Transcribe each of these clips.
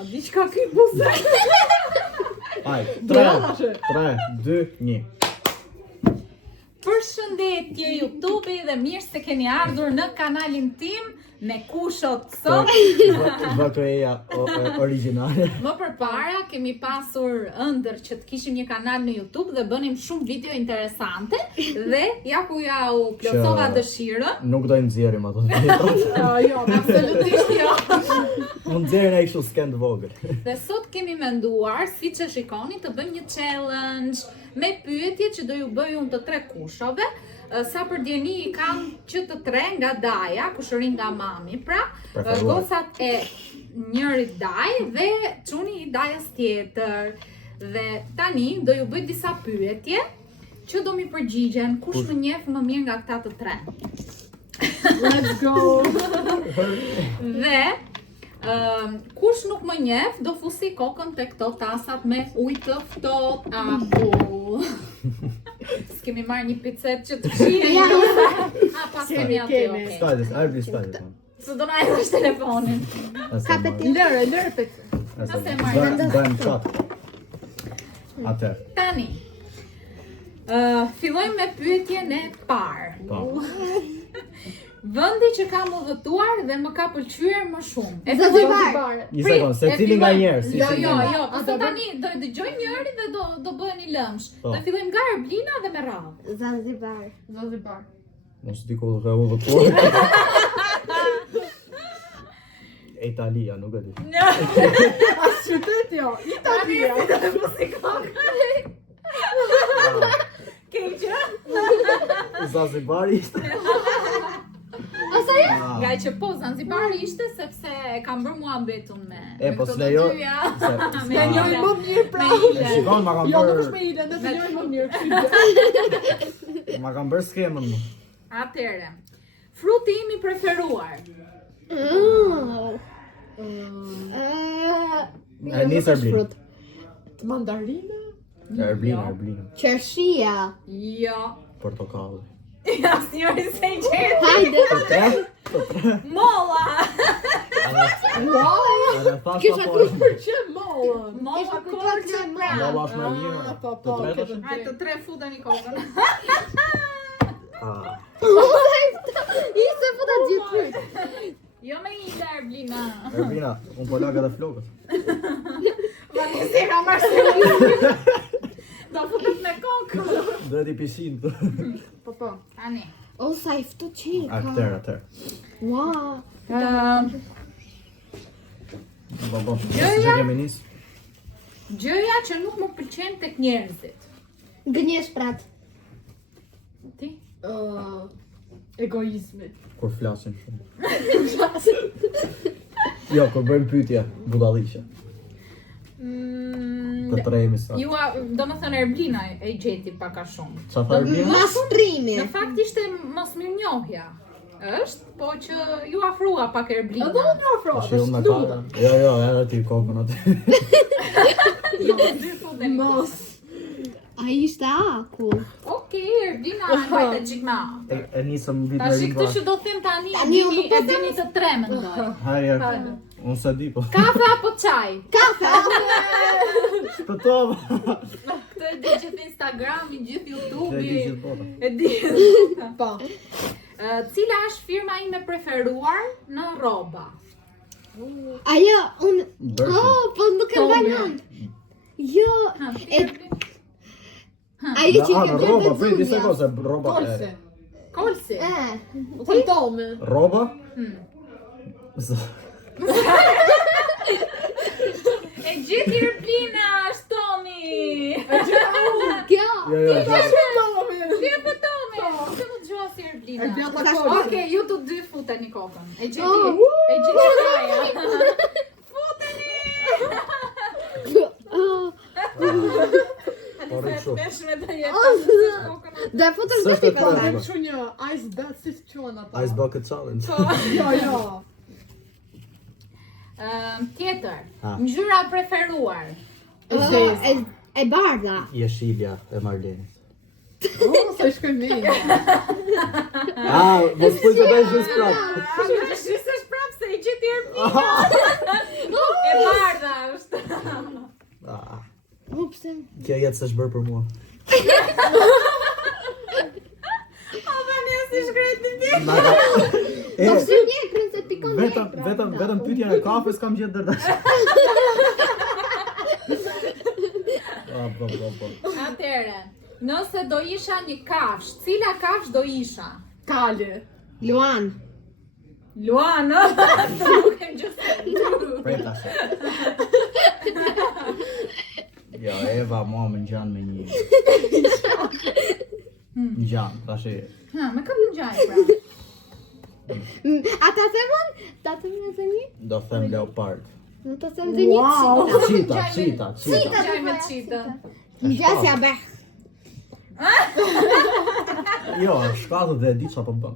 Sa diçka ky buse. Hajde, 3, 2, 1. Përshëndetje YouTube dhe mirë se keni ardhur në kanalin tim me kushot sot. VKE-ja origjinale. Më përpara kemi pasur ëndër që të kishim një kanal në YouTube dhe bënim shumë video interesante dhe ja ku ja u plotësova dëshirën. Nuk do i nxjerrim ato vjetat. Jo, absolutisht jo. Mund nxjerrin ai kështu skend vogël. Dhe sot kemi menduar, siç e shikoni, të bëjmë një challenge me pyetje që do ju bëj unë të 3 kushove. Sa për djeni i kam që të 3 nga Daja, kushërin nga mami, pra gocat e njërit Daj dhe çuni i Dajës tjetër. Dhe tani do ju bëj disa pyetje që do mi përgjigjen kush më njeh më mirë nga këta të 3. Let's go! Dhe kush nuk më njeh do fusi kokën te këto tasat me ujë të ftohtë apo. S'kemi marrë një picet që të shihen. Pas kemi aty, okay. Stadis, arbi stadis. Së do na hedhësh telefonin. Lëre pecë. Ase marrë. Bëjmë çat. Atë. Tani. Fillojmë me pyetjen e parë. Po. Vendi që kam udhëtuar dhe më ka pëlqyer më shumë. Zanzibar. Një sekond, se cili nga njerë. Jo, po tani do e dëgjoj njëri dhe do bëheni lëmsh. Po. Do fillojmë nga Erblina dhe me radhë. Zanzibar. Mos di ku ka udhëtuar. Italia, nuk e di. As qytet jo, Italia. Keqë? Zanzibari ishte. Nga që po, Zanzibari ishte sepse kam bërë muhabetun me Po këto s'lejo. të dyja. Ne njojnë më mirë pra. Shikon, ma kam Jo, nuk është bërë. me ide, ne të njojnë më mirë. Ma kam bërë skemën mu. Atëre, fruti im i preferuar. E nisë Erblina. Të mandarina? Erblina. Qershia. Jo. Portokalli. Asnjëri se i gjeti. Hajde. Molla. Edhe thash Kisha pa kush po. përqen mollën. Molla korçë pra. Molla është më mirë. Po, Të tretë këtë Hajde të 3 futeni kokën. Ishte futa gjithë fryt. Jo me ide Erblina. Erblina, unë po lagë edhe flokët. Vanesi ka marrë. Do futet me kokë. Duhet i pishin të. Po. Tani. O, sa i fto qeka. Atër. Wow. Bo, që kemi nisë. Gjëja që nuk më pëlqen tek njerëzit. Gënjesh prat. Ti? Egoizmi. Kur flasin shumë. Jo, kur bëjmë pyetje, budallisha. Të trejemi sa. Do më thënë Erblina e gjeti paka shumë. Qa tha Erblina? Mastrimi. Në fakt ishte mos mirënjohja. Është, po që ju afrua pak Erblina. Edhe unë një afro, Tash unë me ta. Jo, edhe ti kokën aty. Jo, dy futeni. Mos. A ishte aku. Okej, Erblina hajde gjikma. E nisëm vitë me Tash rinë këtë që do them tani, Tani unë e dini të 3 mendoj. Haje, unë se di po. Kafe apo çaj? Shpëtova. Këtë e di gjithë Instagrami, gjithë E di YouTube-i. gjithë bota. E di. Po. Cila është firma ime preferuar në rroba? Ajo, unë... Birkin. Oh, po nuk e banon. Jo, e... Ajo që Në ke roba, bërë prej disa zunja. kose, roba Kolse. Kolsi. U thëmë tome. Roba? E gjithë Erblina, shtoni. Kjo. Jo, Tome. Vjen për Tomi. Nuk e më dëgjova si Erblina. Erblina ta kohë. Okej, ju të dy futeni kokën. E gjeti. Oh. E gjeti Daja. Po rikëshu. Peshme të jetë kokën. Dhe futëm S'është dhe ti e ka prapë. Ne kështu një ice bath, si të quen ata. Ice bucket challenge. Jo. Tjetër, Ha. ngjyra preferuar. E bardha. Jeshilja e Marlenit. Sa i shkoj me. Mos puj të bëjsh në sprap. Shqisësh prapë se i gjeti Erblina. E bardha Kjo jetë s'është bërë për mua. Do shim lekrën se pikon Vetëm pyetjen e kafes kam gjetë deri tash. Po. Atëre, nëse do isha një kafsh, cila kafsh do isha? Kale. Luan. Luana, nuk e gjithë. Prej tash. Jo, Eva mua më ngjan me një ngjan, tash Me këtë në gjaj, pra. A ta themon? Ta themon se një? do them leopard. Do të them se një Wow. çita. Çita. Gjaj me qita. Ngjasja beh. Jo, shkallët dhe e di çfarë po bën.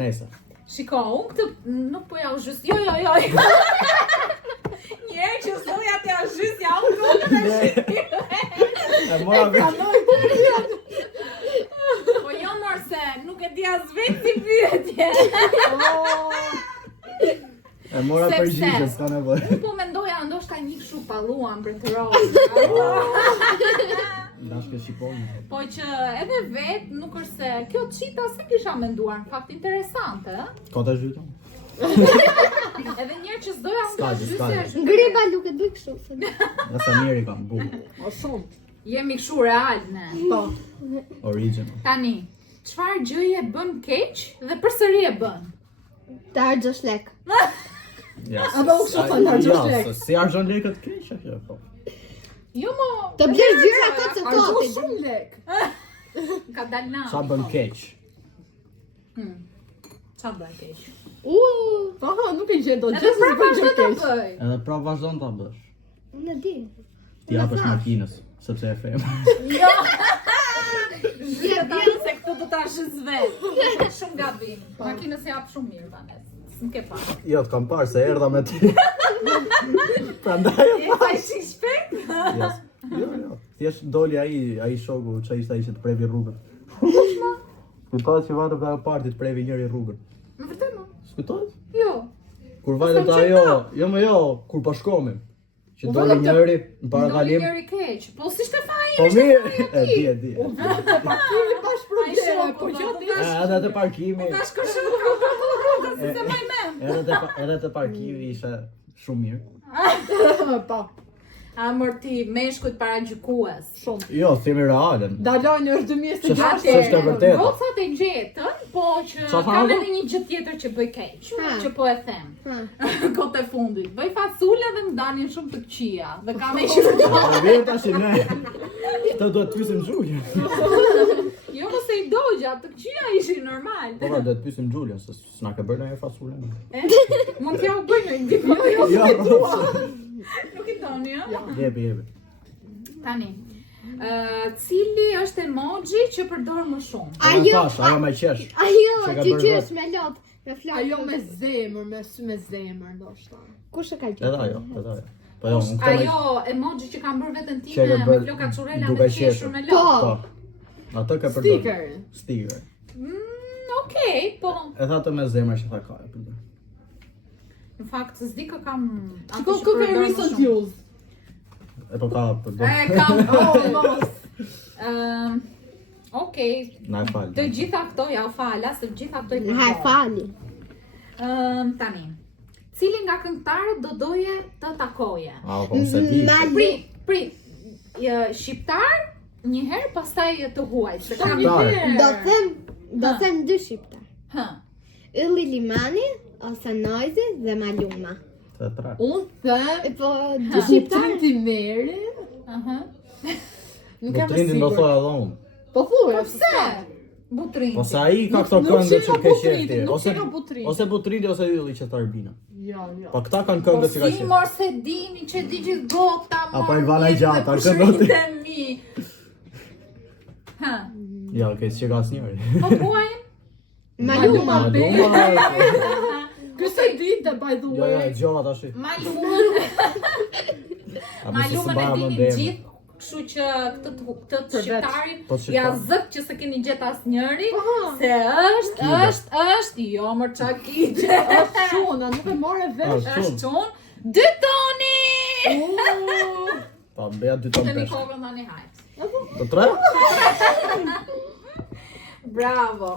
Nëse. Shiko, unë këtë nuk po ja u zhys. Jo. Njerë që soja t'ja zhys, ja unë nuk të shqipire. E mora vetë. Po jo mërë se, nuk e di as vetë si pyetje. E mora Sepse- përgjigje, s'ka nevojë. Unë po mendoja ndoshta një kështu palluan për të rojë. Dash ke shiponi. Po që edhe vetë nuk është se kjo qita se kisha menduar, në fakt interesante, ë? Ka të zhytëm? Edhe njerë që s'doja unë të S'ka, zhysja s'ka. është. Ngriba nuk e duj kështu. Nëse njeri kam bukur. O shumë. Jemi kështu real ne. Po. Original. Tani, çfarë gjëje bën keq dhe përsëri e bën? Të argjosh lek. Ja. A do u kështu thënë, argjosh lek. Si argjon lekët keq kjo po. Jo mo, Të blesh gjëra ato që Argjo toti. shumë lek. ka dalë na. Sa bën keq? Qa bën keq? Po, nuk e gjetë do Edhe gjithë pra s'bën vazhdo gjë ta keq. bëj. Edhe pra vazhdon ta bësh. Unë e di. Ti japësh makinës, sepse e them. Jo. Zhja tani se këtu do ta shis vetë. Shumë gabim. Makinës jap shumë mirë tani. S'm ke pa. Jo, të kam parë se erdha me ty. Prandaj. E pa ishi shpejt? Yes. Jo. Thjesht doli ai shoku, çai ishte ai që të previ rrugën. Kujtohet që vatëm dhe partit previ njëri rrugën. Më vërtet mo? S'kujtohet? Jo. Kur vajtëm të ajo, jo, kur po shkomin. Që doli njëri në para Ndoli kalim. njëri keq. Po si shte faji? Po mirë, e di. Parkimi pash probleme, po gjatë Edhe te parkimi, Ta shkëshëm rrugën, si se maj mem. edhe te parkimi ishte shumë mirë. Po, A mërti meshkujt para gjykues. shumë. Jo, themi realen. Dalani është 2026. Ç'është e vërtetë? Gocat e gjetën, po që Qa kam thamë? edhe një gjë tjetër që bëj keq, Ha. që po e them. Ha. Kote fundit. Bëj fasule dhe më danin shumë të këqija. Dhe kam e që Po vjen tash ne. Këtë duhet të pyesim Xhulian. jo mëse i dogja, të këqija ishin normal. Po duhet të pyesim Xhulian se s'na ka bërë ndonjë fasule. Mund t'ja u bëj në indikoj. Jo, Nuk i doni, jo? jepi. Tani. Cili është emoji që përdor më shumë? Ajo me qesh. Ajo Që ka që bërë qesh me lot, me flakë. Ajo me zemër, me zemër, ndoshta. Kush e ka Edhe gjetur? ajo. Po jo, unë këtë Ajo emoji që kam bërë veten Që time ka me bërë floka çurela duke me qeshur. qeshur me Po. lot. Po. Atë ka përdorur. Stikerin. Sticker. Okej, po. E tha të me zemër që tha ka e përdor. Në fakt, s'di kë kam... Shiko kë ke recent use. E po ka përdor. E kam... Oh, mos. Okej, Na e fal. të gjitha këto ja u fala, se të gjitha këto i Ha e fali. Tani, cili nga këngëtarët do doje të takoje? Po se di. Prit, shqiptar, një herë, pastaj të huaj, se kam Një Shqiptar. herë. Do them dy shqiptar. Hë, Ylli Limani ose Noizi dhe Maluma. Të tre. Unë them, Po dy dy shqiptar. shqiptar ti meri. aha. Nuk Po kam trindin do sigur. thoya edhe unë. Po thuaj, Pse? Butrindi. Po sa ai ka këto Nuk këngë shiko që ke Butrindi, qefti. nuk shiko Butrindi. Ose Butrindi ose Ylli që të Arbina. Jo. Po këta kanë Po këngë që ka si qefti. mor se dini që di gjithë gota, Apo Elvana Gjata, këndoti. mi. Ha, Ja, okej, s'që ka asnjëri. po huaj? Maluma. Ky se ditë, by the Jo, way. gjova tash. Malumën e dini gjithë, kështu që këtë të shqiptarin, Po të ja shqiptar. zët që se keni gjetë asnjëri, se është, jo më çakite. Është shuna, nuk e more vesh. Është çon, 2 toni! Pa, beja 2 ton Të një peshk. kokën tani hajt. Të 3? Bravo.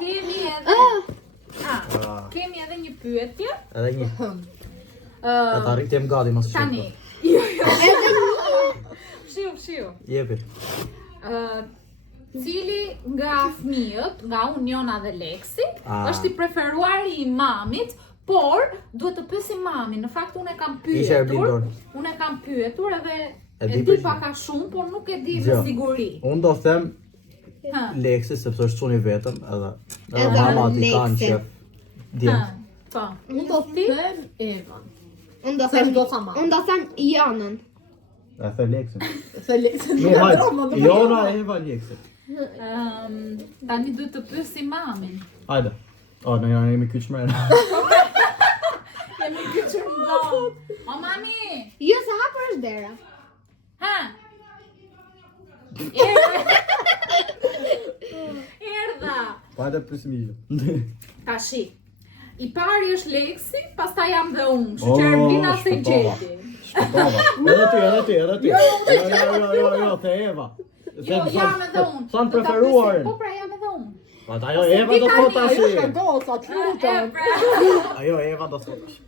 Kemi edhe kemi edhe një pyetje. Edhe një. Ë, Ata rritem gati mos shumë. Tani. Jo. Fshiu. Jepi. Cili nga fëmijët, nga Uniona dhe Leksi, është i preferuari i mamit, por duhet të pyesim mamin. Në fakt unë e kam Ishe Erblin pyetur. dorë. Unë e kam pyetur edhe E e di di për pak a shumë, por nuk e di me Gjo. siguri. Unë do them Ha. Leksi sepse është çuni vetëm edhe Edhe mama ti kanë Leksi. qef. Djem. Ha. Po. Unë do të them Evan. Unë do Se them do tha ma. Unë do them Janën. E the Leksin. Se Leksin Mirë, hajde. Jona, Eva, Leksin. Tani duhet të pyesim mamin. Hajde. O, në jemi kyçmërë. Jemi kyçur ndonë. O mami! Jo, se hapër është dera. Ha! Erdha! Hajde pyesim një. Tashi. I pari është Leksi, pastaj jam dhe unë. Kështu që Erblina se shpëtova. gjeti. Shpëtova. Edhe ty. Jo, the Eva. Jo, jam edhe unë. Sa në Do ta preferuar. pyesim, Po pra jam edhe unë. Ata ajo Eva do të thotë Ajo tash. shka goca, të lutem. Pra. Ajo Eva do të thotë tash.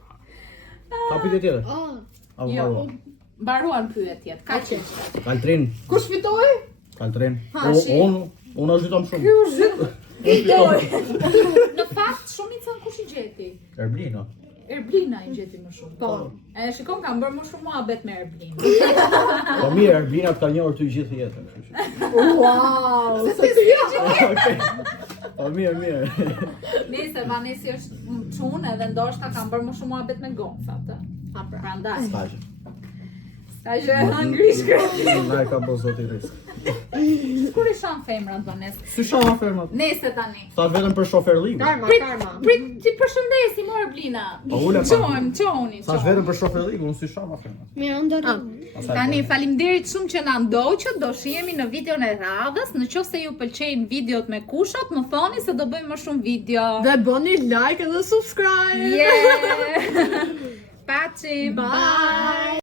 Ka pyetje tjetër? Oh. Apo Jo, mbarua? mbaruan pyetjet. Ka që. Kaltrin. Kush fitoi? Kaltrin. Hashi. Unë ajutam shumë. Në fakt, shumicën kush i gjeti? Erblina. Erblina i gjeti më shumë. Po. E shikon kam bërë më shumë muhabet me Erblin. Po mirë, Erblina ka njohur ty gjithë jetën. Wow, se ti je. Okej. Po mirë. Nëse Vanesi është çunë edhe ndoshta kam bërë më shumë muhabet me goncat. Prandaj. Stazhe. Tash e hungry shkret. Na e ka bërë zoti risk. Kur i shan femrat Vanesi? Si shama fermat? Nese tani. Sa vetëm për shofer libre. Karma. Prit, ti përshëndesi mo Erblina. Po ule pa. Çoni. Sa vetëm për shofer libre, unë si shama fermat. Mirë, unë do të Tani faleminderit shumë që na ndoqët, do shihemi në videon e radhës. Nëse ju pëlqejnë videot me kushat, më thoni se do bëjmë më shumë video. Dhe bëni like edhe subscribe. Yeah. Pachim. Bye.